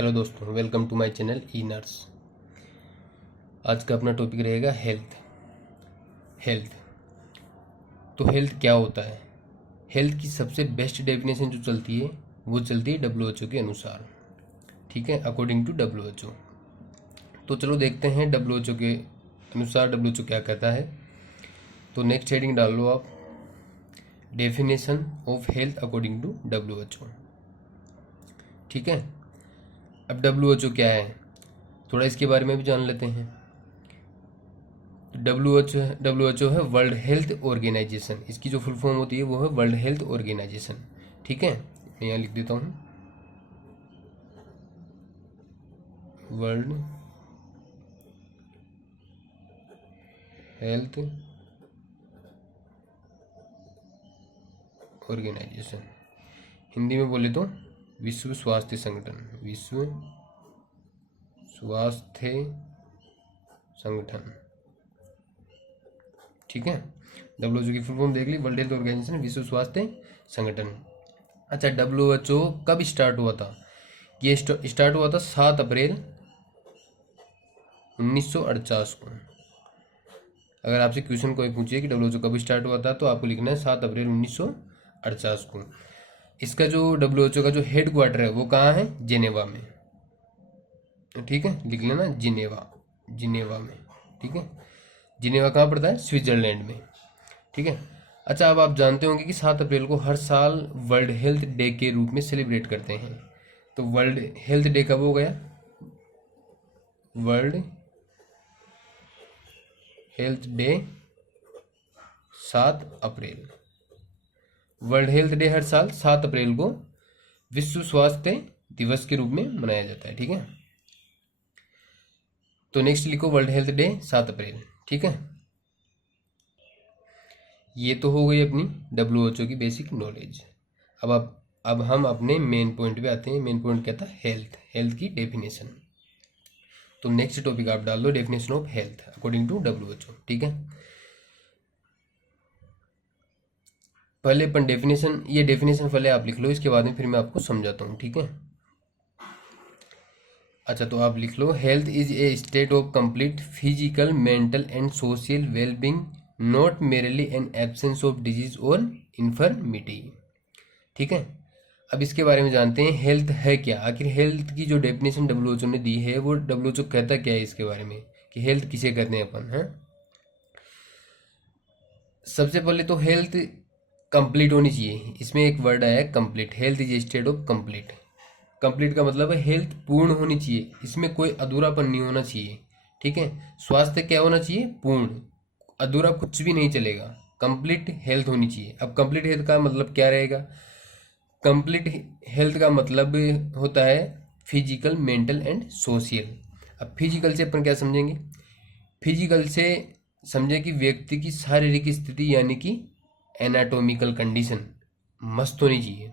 Hello दोस्तों, welcome to my channel E nurse. आज का अपना टॉपिक रहेगा हेल्थ। तो हेल्थ क्या होता है? हेल्थ की सबसे बेस्ट डेफिनेशन जो चलती है वो चलती है WHO के अनुसार, ठीक है, अकॉर्डिंग टू WHO। तो चलो देखते हैं WHO के अनुसार WHO क्या कहता है। तो नेक्स्ट हेडिंग डाल लो आप, definition of health according to WHO। ठीक है, अब WHO क्या है थोड़ा इसके बारे में भी जान लेते हैं। WHO है वर्ल्ड हेल्थ ऑर्गेनाइजेशन। इसकी जो फुल फॉर्म होती है वो है वर्ल्ड हेल्थ ऑर्गेनाइजेशन। ठीक है, मैं यहाँ लिख देता हूँ, वर्ल्ड हेल्थ ऑर्गेनाइजेशन। हिंदी में बोले तो विश्व स्वास्थ्य संगठन। विश्व स्वास्थ्य संगठन, ठीक है। WHO की फुल फॉर्म देख ली, वर्ल्ड हेल्थ ऑर्गेनाइजेशन, विश्व स्वास्थ्य संगठन। अच्छा, WHO कब स्टार्ट हुआ था? ये स्टार्ट हुआ था 7 अप्रैल 1948 को। अगर आपसे क्वेश्चन कोई पूछे कि WHO कब स्टार्ट हुआ था तो आपको लिखना है 7 अप्रैल 1948 को। इसका जो WHO का जो हेड क्वार्टर है वो कहाँ है? जिनेवा में। ठीक है, लिख लेना जिनेवा में। ठीक है, जिनेवा कहाँ पड़ता है? स्विट्जरलैंड में। ठीक है। अच्छा, अब आप जानते होंगे कि 7 अप्रैल को हर साल वर्ल्ड हेल्थ डे के रूप में सेलिब्रेट करते हैं। तो वर्ल्ड हेल्थ डे कब हो गया? वर्ल्ड हेल्थ डे 7 अप्रैल। वर्ल्ड हेल्थ डे हर साल 7 अप्रैल को विश्व स्वास्थ्य दिवस के रूप में मनाया जाता है। ठीक है, तो नेक्स्ट लिखो वर्ल्ड हेल्थ डे 7 अप्रैल। ठीक है, ये तो हो गई अपनी WHO की बेसिक नॉलेज। अब हम अपने मेन पॉइंट पे आते हैं। मेन पॉइंट क्या था? हेल्थ की डेफिनेशन। तो नेक्स्ट टॉपिक आप डाल दो, definition of health according to WHO। ठीक है, पहले अपन डेफिनेशन, ये डेफिनेशन पहले आप लिख लो, इसके बाद में फिर मैं आपको समझाता हूँ। ठीक है, अच्छा तो आप लिख लो, health is a state of complete physical, mental and social wellbeing, not merely an absence of disease और इन्फर्मिटी। ठीक है, अब इसके बारे में जानते हैं हेल्थ है क्या। आखिर हेल्थ की जो डेफिनेशन WHO ने दी है वो WHO कहता क्या है इसके बारे में कि हेल्थ किसे कहते हैं अपन है। सबसे पहले तो हेल्थ कंप्लीट होनी चाहिए। इसमें एक वर्ड आया है complete. Health is state of complete. Complete का मतलब है हेल्थ पूर्ण होनी चाहिए, इसमें कोई अधूरापन नहीं होना चाहिए। ठीक है, स्वास्थ्य क्या होना चाहिए? पूर्ण। अधूरा कुछ भी नहीं चलेगा, कंप्लीट हेल्थ होनी चाहिए। अब कंप्लीट हेल्थ का मतलब क्या रहेगा? कंप्लीट हेल्थ का मतलब होता है फिजिकल, मेंटल एंड सोशल। अब फिजिकल से अपन क्या समझेंगे? फिजिकल से समझे कि व्यक्ति की शारीरिक स्थिति यानी कि एनाटॉमिकल कंडीशन मस्त होनी चाहिए।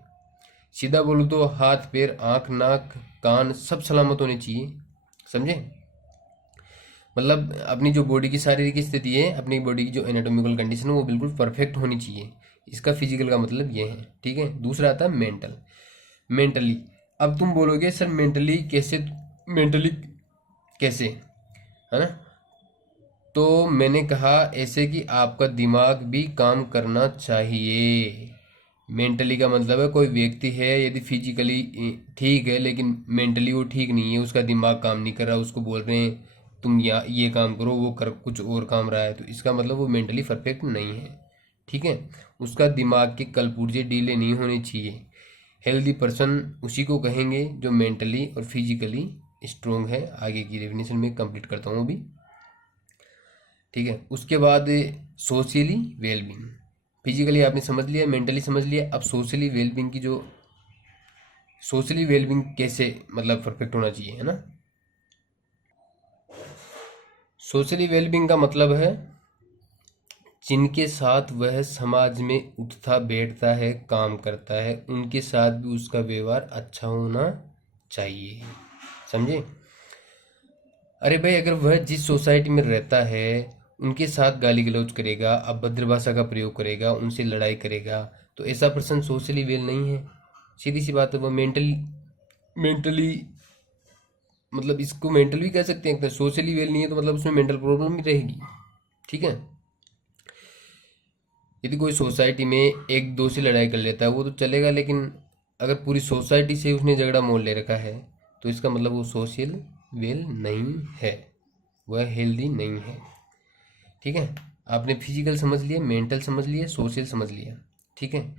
सीधा बोलूँ तो हाथ पैर आँख नाक कान सब सलामत होने चाहिए। समझे? मतलब अपनी जो बॉडी की शारीरिक स्थिति है, अपनी बॉडी की जो एनाटॉमिकल कंडीशन है वो बिल्कुल परफेक्ट होनी चाहिए। इसका फिजिकल का मतलब ये है। ठीक है, दूसरा आता है मेंटली। अब तुम बोलोगे सर मेंटली कैसे, है ना? तो मैंने कहा ऐसे कि आपका दिमाग भी काम करना चाहिए। मेंटली का मतलब है कोई व्यक्ति है यदि फिजिकली ठीक है लेकिन मेंटली वो ठीक नहीं है, उसका दिमाग काम नहीं कर रहा, उसको बोल रहे हैं तुम ये काम करो, वो कर कुछ और काम रहा है, तो इसका मतलब वो मेंटली परफेक्ट नहीं है। ठीक है, उसका दिमाग के कलपुर्जे डीले नहीं होने चाहिए। हेल्दी पर्सन उसी को कहेंगे जो मेंटली और फिजिकली स्ट्रोंग है। आगे की डेफिनेशन में कंप्लीट करता हूँ अभी। ठीक है, उसके बाद सोशली वेलबींग। फिजिकली आपने समझ लिया, मेंटली समझ लिया, अब सोशली वेलबींग की जो सोशली वेलबींग कैसे मतलब परफेक्ट होना चाहिए, है ना? सोशली वेलबींग का मतलब है जिनके साथ वह समाज में उठता बैठता है, काम करता है, उनके साथ भी उसका व्यवहार अच्छा होना चाहिए। समझे? अरे भाई, अगर वह जिस सोसाइटी में रहता है उनके साथ गाली गलौज करेगा, अभद्र भाषा का प्रयोग करेगा, उनसे लड़ाई करेगा, तो ऐसा पर्सन सोशली वेल नहीं है। सीधी सी बात है, वो मेंटली मतलब इसको मेंटल भी कह सकते हैं। सोशली वेल नहीं है तो मतलब उसमें मेंटल प्रॉब्लम भी रहेगी। ठीक है। यदि कोई सोसाइटी में एक दो से लड़ाई कर लेता है वो तो चलेगा, लेकिन अगर पूरी सोसाइटी से उसने झगड़ा मोल ले रखा है तो इसका मतलब वो सोशल वेल नहीं है, वह हेल्दी नहीं है। ठीक है। आपने फिजिकल समझ लिया, मेंटल समझ लिया, सोशल समझ लिया। ठीक है।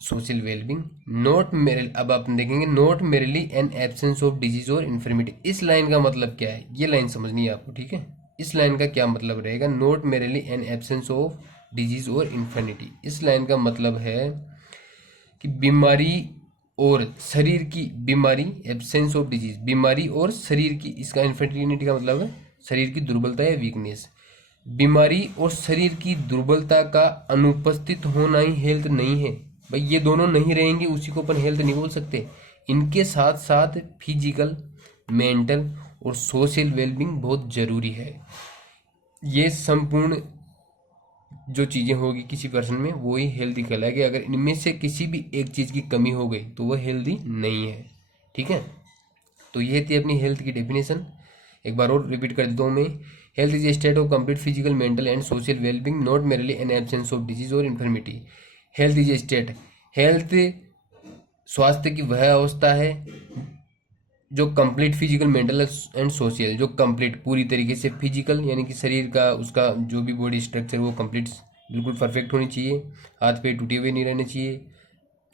सोशल वेलबींग नॉट मेरे, अब आप देखेंगे not merely an absence of disease और इन्फर्मिटी। इस लाइन का मतलब क्या है, ये लाइन समझनी है आपको। ठीक है। इस लाइन का क्या मतलब रहेगा, not merely an absence of disease और इन्फर्मिटी। इस लाइन का मतलब है कि बीमारी और शरीर की, बीमारी एब्सेंस ऑफ डिजीज, बीमारी और शरीर की, इसका इन्फर्टिलिटी का मतलब है शरीर की दुर्बलता या वीकनेस। बीमारी और शरीर की दुर्बलता का अनुपस्थित होना ही हेल्थ नहीं है भाई। ये दोनों नहीं रहेंगे उसी को अपन हेल्थ नहीं बोल सकते। इनके साथ साथ फिजिकल, मेंटल और सोशल वेलबींग बहुत जरूरी है। ये संपूर्ण जो चीज़ें होगी किसी पर्सन में वो ही हेल्दी कहलाएगी। अगर इनमें से किसी भी एक चीज़ की कमी हो गई तो वह हेल्दी नहीं है। ठीक है। तो ये थी अपनी हेल्थ की डेफिनेशन। एक बार और रिपीट कर देता हूँ मैं। Health is a state of complete physical, mental and social wellbeing, not merely an absence of disease और infirmity. Health is a state, health स्वास्थ्य की वह अवस्था है जो complete physical, mental and social, जो कंप्लीट पूरी तरीके से फिजिकल यानी कि शरीर का, उसका जो भी बॉडी स्ट्रक्चर वो कंप्लीट बिल्कुल परफेक्ट होनी चाहिए, हाथ पैर टूटे हुए नहीं रहने चाहिए।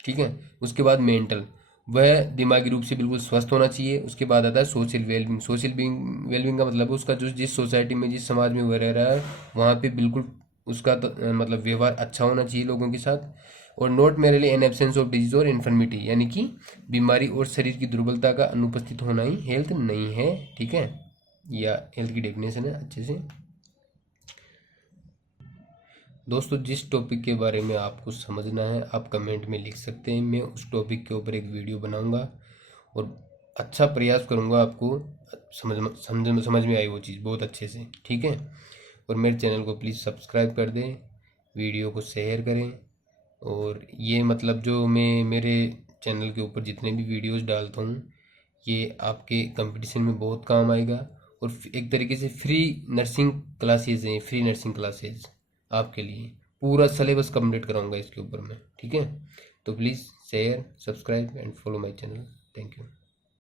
ठीक है। उसके बाद मेंटल, वह दिमागी रूप से बिल्कुल स्वस्थ होना चाहिए। उसके बाद आता है सोशल वेलबिंग। सोशल वेलबिंग का मतलब उसका जो जिस सोसाइटी में, जिस समाज में वह रह रहा है वहाँ पे बिल्कुल उसका मतलब व्यवहार अच्छा होना चाहिए लोगों के साथ। और not merely an absence of disease और इन्फर्मिटी, यानी कि बीमारी और शरीर की दुर्बलता का अनुपस्थित होना ही हेल्थ नहीं है। ठीक है। या हेल्थ की डेफिनेशन है अच्छे से। दोस्तों जिस टॉपिक के बारे में आपको समझना है आप कमेंट में लिख सकते हैं, मैं उस टॉपिक के ऊपर एक वीडियो बनाऊंगा और अच्छा प्रयास करूंगा आपको समझ में आई वो चीज़ बहुत अच्छे से। ठीक है। और मेरे चैनल को प्लीज़ सब्सक्राइब कर दें, वीडियो को शेयर करें। और ये मतलब जो मैं मेरे चैनल के ऊपर जितने भी वीडियोस डालता हूँ ये आपके कंपटीशन में बहुत काम आएगा। और एक तरीके से फ्री नर्सिंग क्लासेज हैं, फ्री नर्सिंग क्लासेज आपके लिए पूरा सिलेबस कंप्लीट कराऊंगा इसके ऊपर मैं। ठीक है। तो please share, subscribe and follow my channel. Thank you.